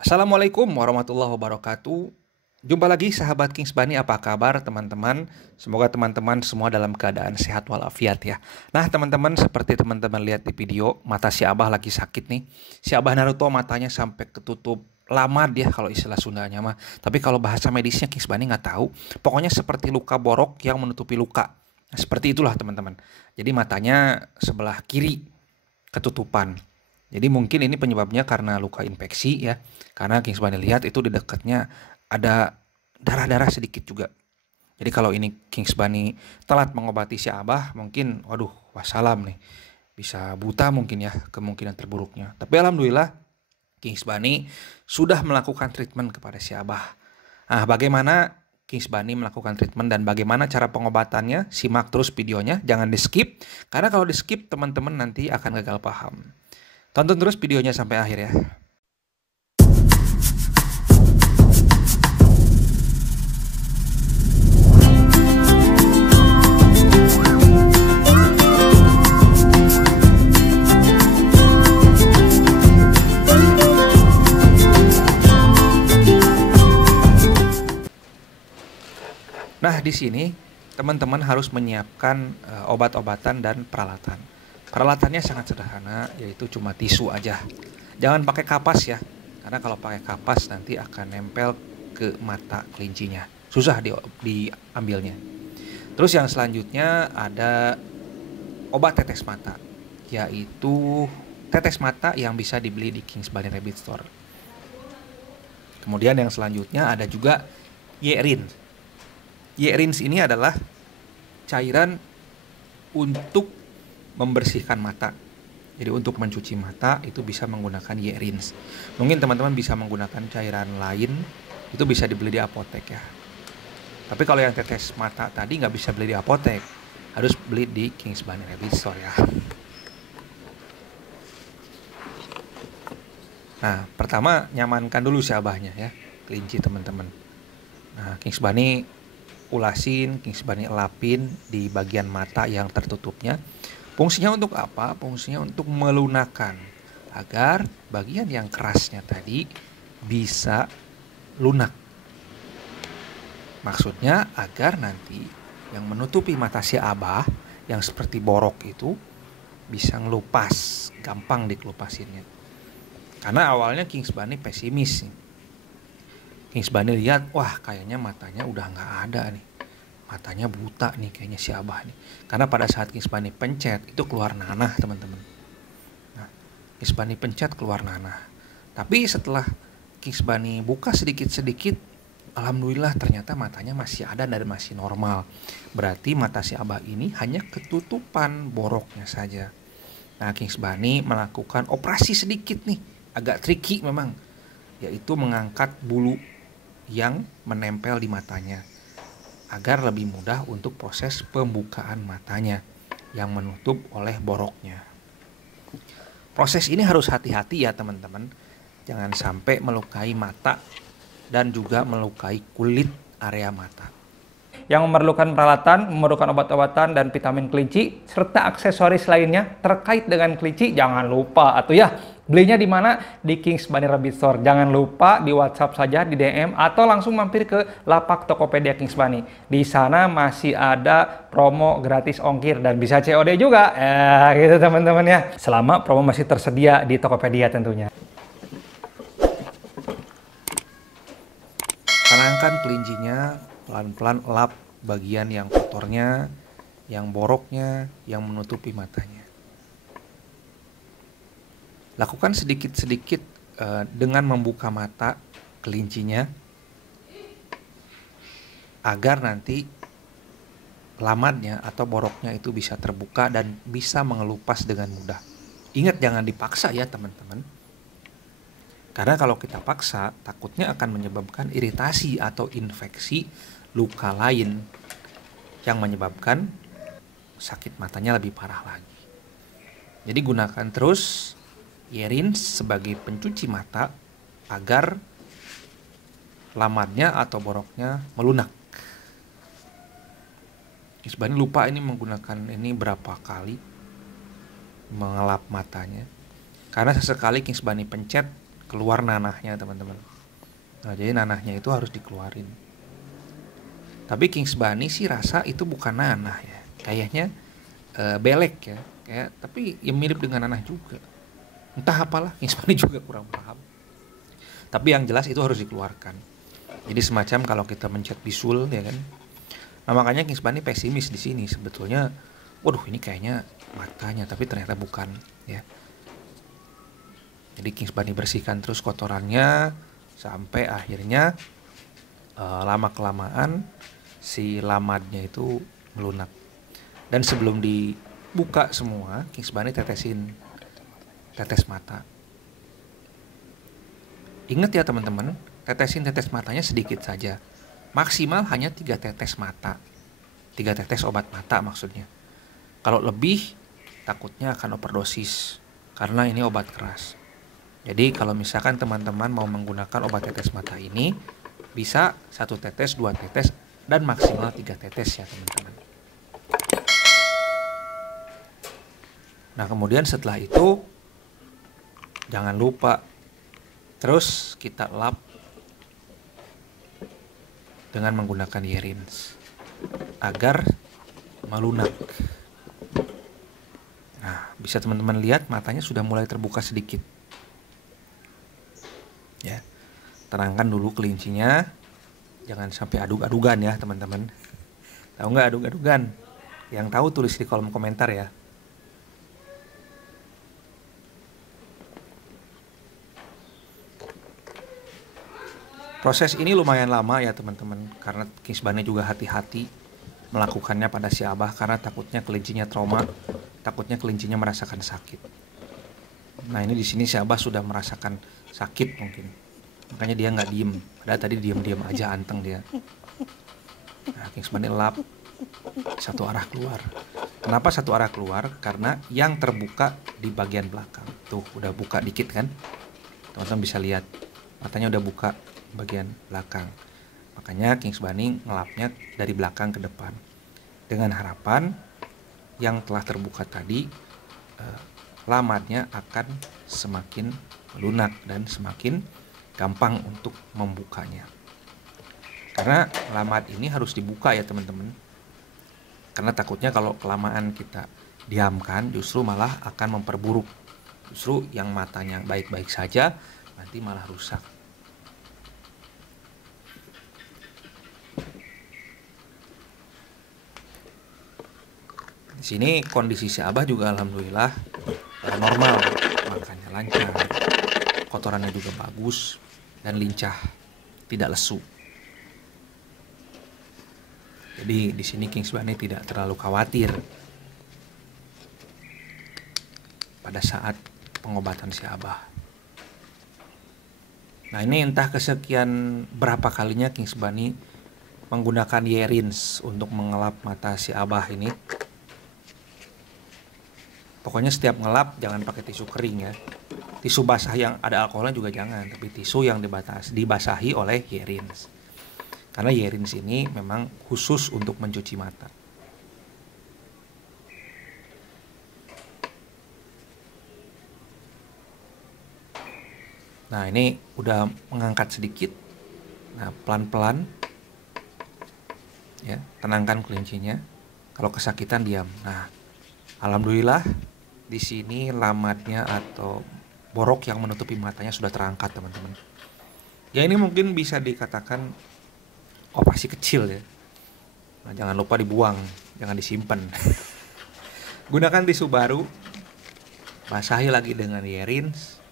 Assalamualaikum warahmatullahi wabarakatuh. Jumpa lagi sahabat Kings Bani, apa kabar teman-teman? Semoga teman-teman semua dalam keadaan sehat walafiat ya. Nah teman-teman, seperti teman-teman lihat di video, mata si Abah lagi sakit nih. Si Abah Naruto matanya sampai ketutup lamad ya kalau istilah Sundanya mah. Tapi kalau bahasa medisnya Kings Bani nggak tahu. Pokoknya seperti luka borok yang menutupi luka. Nah, seperti itulah teman-teman. Jadi matanya sebelah kiri ketutupan. Jadi mungkin ini penyebabnya karena luka infeksi ya. Karena Kings Bani lihat itu di dekatnya ada darah-darah sedikit juga. Jadi kalau ini Kings Bani telat mengobati si Abah, mungkin waduh wassalam nih. Bisa buta mungkin ya, kemungkinan terburuknya. Tapi alhamdulillah Kings Bani sudah melakukan treatment kepada si Abah. Nah, bagaimana Kings Bani melakukan treatment dan bagaimana cara pengobatannya? Simak terus videonya, jangan di skip. Karena kalau di skip teman-teman nanti akan gagal paham. Tonton terus videonya sampai akhir ya. Nah, di sini teman-teman harus menyiapkan obat-obatan dan peralatan. Peralatannya sangat sederhana, yaitu cuma tisu aja. Jangan pakai kapas ya, karena kalau pakai kapas nanti akan nempel ke mata kelincinya. Susah diambilnya. Terus yang selanjutnya ada obat tetes mata, yaitu tetes mata yang bisa dibeli di Kings Bani Rabbit Store. Kemudian yang selanjutnya ada juga Yerin. Yerins ini adalah cairan untuk membersihkan mata. Jadi untuk mencuci mata itu bisa menggunakan Yerins. Mungkin teman-teman bisa menggunakan cairan lain, itu bisa dibeli di apotek ya. Tapi kalau yang tetes mata tadi nggak bisa beli di apotek, harus beli di Kings Bani Rabbit Store ya. Nah, pertama nyamankan dulu si abahnya ya, kelinci teman-teman. Nah, Kings Bani ulasin, Kings Bani elapin di bagian mata yang tertutupnya. Fungsinya untuk apa? Fungsinya untuk melunakkan agar bagian yang kerasnya tadi bisa lunak. Maksudnya agar nanti yang menutupi mata si Abah yang seperti borok itu bisa ngelupas, gampang dikelupasinnya. Karena awalnya Kings Bani pesimis nih. Kings Bani lihat, wah kayaknya matanya udah nggak ada nih. Matanya buta nih kayaknya si Abah nih. Karena pada saat Kings Bani pencet, itu keluar nanah teman-teman. Nah, Kings Bani pencet keluar nanah. Tapi setelah Kings Bani buka sedikit-sedikit, alhamdulillah ternyata matanya masih ada dan masih normal. Berarti mata si Abah ini hanya ketutupan boroknya saja. Nah, Kings Bani melakukan operasi sedikit nih. Agak tricky memang. Yaitu mengangkat bulu yang menempel di matanya agar lebih mudah untuk proses pembukaan matanya yang menutup oleh boroknya. Proses ini harus hati-hati ya teman-teman, jangan sampai melukai mata dan juga melukai kulit area mata. Yang memerlukan peralatan, memerlukan obat-obatan dan vitamin kelinci serta aksesoris lainnya terkait dengan kelinci, jangan lupa atau ya belinya di mana? Di Kings Bani Rabbit Store. Jangan lupa di WhatsApp saja, di DM atau langsung mampir ke lapak Tokopedia Kings Bani. Di sana masih ada promo gratis ongkir dan bisa COD juga. Gitu teman-teman ya. Selama promo masih tersedia di Tokopedia tentunya. Tenangkan kelincinya, pelan-pelan lap bagian yang kotornya, yang boroknya, yang menutupi matanya. Lakukan sedikit-sedikit dengan membuka mata kelincinya agar nanti lamadnya atau boroknya itu bisa terbuka dan bisa mengelupas dengan mudah. Ingat jangan dipaksa ya teman-teman. Karena kalau kita paksa, takutnya akan menyebabkan iritasi atau infeksi luka lain yang menyebabkan sakit matanya lebih parah lagi. Jadi gunakan terus Yerin sebagai pencuci mata agar lamadnya atau boroknya melunak. Kings Bani lupa ini menggunakan ini berapa kali mengelap matanya. Karena sesekali Kings Bani pencet keluar nanahnya teman-teman. Nah, jadi nanahnya itu harus dikeluarin. Tapi Kings Bunny sih rasa itu bukan nanah ya, kayaknya belek ya, tapi yang mirip dengan nanah juga. Entah apalah, Kings Bunny juga kurang paham. Tapi yang jelas itu harus dikeluarkan. Jadi semacam kalau kita mencet bisul ya kan. Nah makanya Kings Bunny pesimis di sini sebetulnya. Waduh ini kayaknya matanya, tapi ternyata bukan ya. Jadi Kings Bunny bersihkan terus kotorannya sampai akhirnya lama kelamaan si lamadnya itu melunak. Dan sebelum dibuka semua, Kings Bunny tetesin tetes mata. Ingat ya teman-teman, tetesin tetes matanya sedikit saja. Maksimal hanya 3 tetes mata. 3 tetes obat mata maksudnya. Kalau lebih takutnya akan overdosis karena ini obat keras. Jadi kalau misalkan teman-teman mau menggunakan obat tetes mata ini, bisa 1 tetes, 2 tetes, dan maksimal 3 tetes ya teman-teman. Nah kemudian setelah itu jangan lupa terus kita lap dengan menggunakan Yerins agar melunak. Nah bisa teman-teman lihat matanya sudah mulai terbuka sedikit ya. Tenangkan dulu kelincinya, jangan sampai adug-adugan ya teman-teman. Tahu nggak adug-adugan? Yang tahu tulis di kolom komentar ya. Proses ini lumayan lama ya teman-teman, karena Kings Bunny juga hati-hati melakukannya pada si Abah karena takutnya kelincinya trauma, takutnya kelincinya merasakan sakit. Nah ini di sini si Abah sudah merasakan sakit mungkin, makanya dia nggak diem. Padahal tadi diem-diem aja anteng dia. Nah Kings Bunny lap 1 arah keluar. Kenapa 1 arah keluar? Karena yang terbuka di bagian belakang. Tuh udah buka dikit kan? Teman-teman bisa lihat matanya udah buka bagian belakang. Makanya Kings Bunny ngelapnya dari belakang ke depan dengan harapan yang telah terbuka tadi lamadnya akan semakin melunak dan semakin gampang untuk membukanya. Karena lamad ini harus dibuka ya teman-teman, karena takutnya kalau kelamaan kita diamkan justru malah akan memperburuk. Justru yang matanya baik-baik saja nanti malah rusak. Di sini kondisi si Abah juga alhamdulillah normal, makannya lancar, kotorannya juga bagus dan lincah, tidak lesu. Jadi di sini Kings Bunny tidak terlalu khawatir pada saat pengobatan si Abah. Nah ini entah kesekian berapa kalinya Kings Bunny menggunakan Yerins untuk mengelap mata si Abah ini. Pokoknya setiap ngelap jangan pakai tisu kering ya. Tisu basah yang ada alkoholnya juga jangan, tapi tisu yang dibasahi oleh Yerins. Karena Yerins ini memang khusus untuk mencuci mata. Nah ini udah mengangkat sedikit. Nah pelan-pelan ya, tenangkan kelincinya. Kalau kesakitan diam. Nah alhamdulillah di sini lamadnya atau borok yang menutupi matanya sudah terangkat teman-teman. Ya ini mungkin bisa dikatakan operasi kecil ya. Nah, jangan lupa dibuang, jangan disimpan. Gunakan tisu baru, basahi lagi dengan Yerins.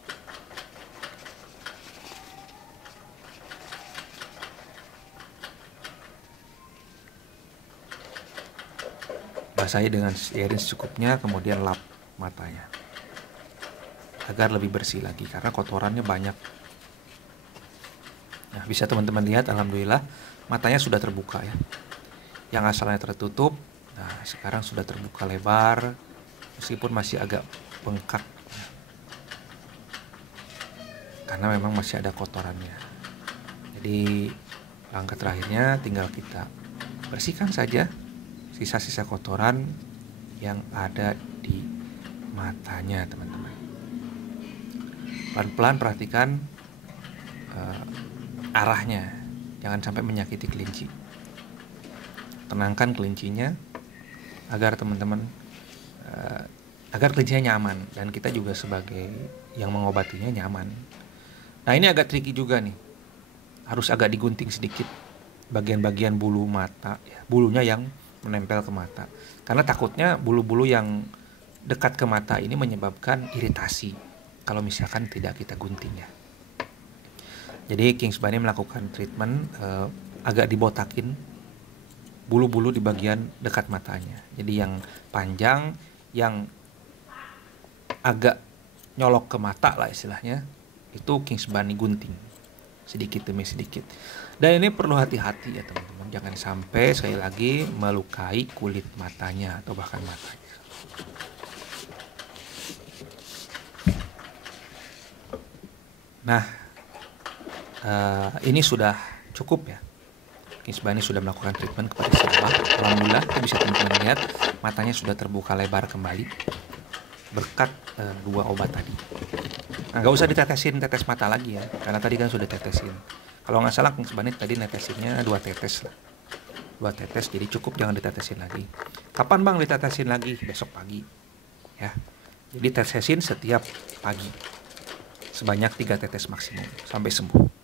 Basahi dengan Yerins secukupnya, kemudian lap matanya agar lebih bersih lagi karena kotorannya banyak. Nah bisa teman-teman lihat alhamdulillah matanya sudah terbuka ya. Yang asalnya tertutup, nah sekarang sudah terbuka lebar meskipun masih agak bengkak karena memang masih ada kotorannya. Jadi langkah terakhirnya tinggal kita bersihkan saja sisa-sisa kotoran yang ada di matanya teman-teman. Pelan-pelan perhatikan arahnya, jangan sampai menyakiti kelinci. Tenangkan kelincinya agar teman-teman agar kelincinya nyaman, dan kita juga sebagai yang mengobatinya nyaman. Nah, ini agak tricky juga nih, harus agak digunting sedikit bagian-bagian bulu mata, ya, bulunya yang menempel ke mata, karena takutnya bulu-bulu yang dekat ke mata ini menyebabkan iritasi kalau misalkan tidak kita gunting ya. Jadi Kings Bunny melakukan treatment agak dibotakin bulu-bulu di bagian dekat matanya. Jadi yang panjang, yang agak nyolok ke mata lah istilahnya, itu Kings Bunny gunting sedikit demi sedikit. Dan ini perlu hati-hati ya teman-teman, jangan sampai sekali lagi melukai kulit matanya atau bahkan matanya. Nah, ini sudah cukup ya. Kings Bunny sudah melakukan treatment kepada si Abah. Alhamdulillah, itu bisa teman-teman lihat matanya sudah terbuka lebar kembali berkat 2 obat tadi. Nah, nggak usah ditetesin tetes mata lagi ya, karena tadi kan sudah tetesin. Kalau nggak salah Kings Bunny tadi netesinnya 2 tetes lah. 2 tetes, jadi cukup, jangan ditetesin lagi. Kapan bang ditetesin lagi? Besok pagi ya. Jadi tetesin setiap pagi sebanyak 3 tetes maksimum sampai sembuh.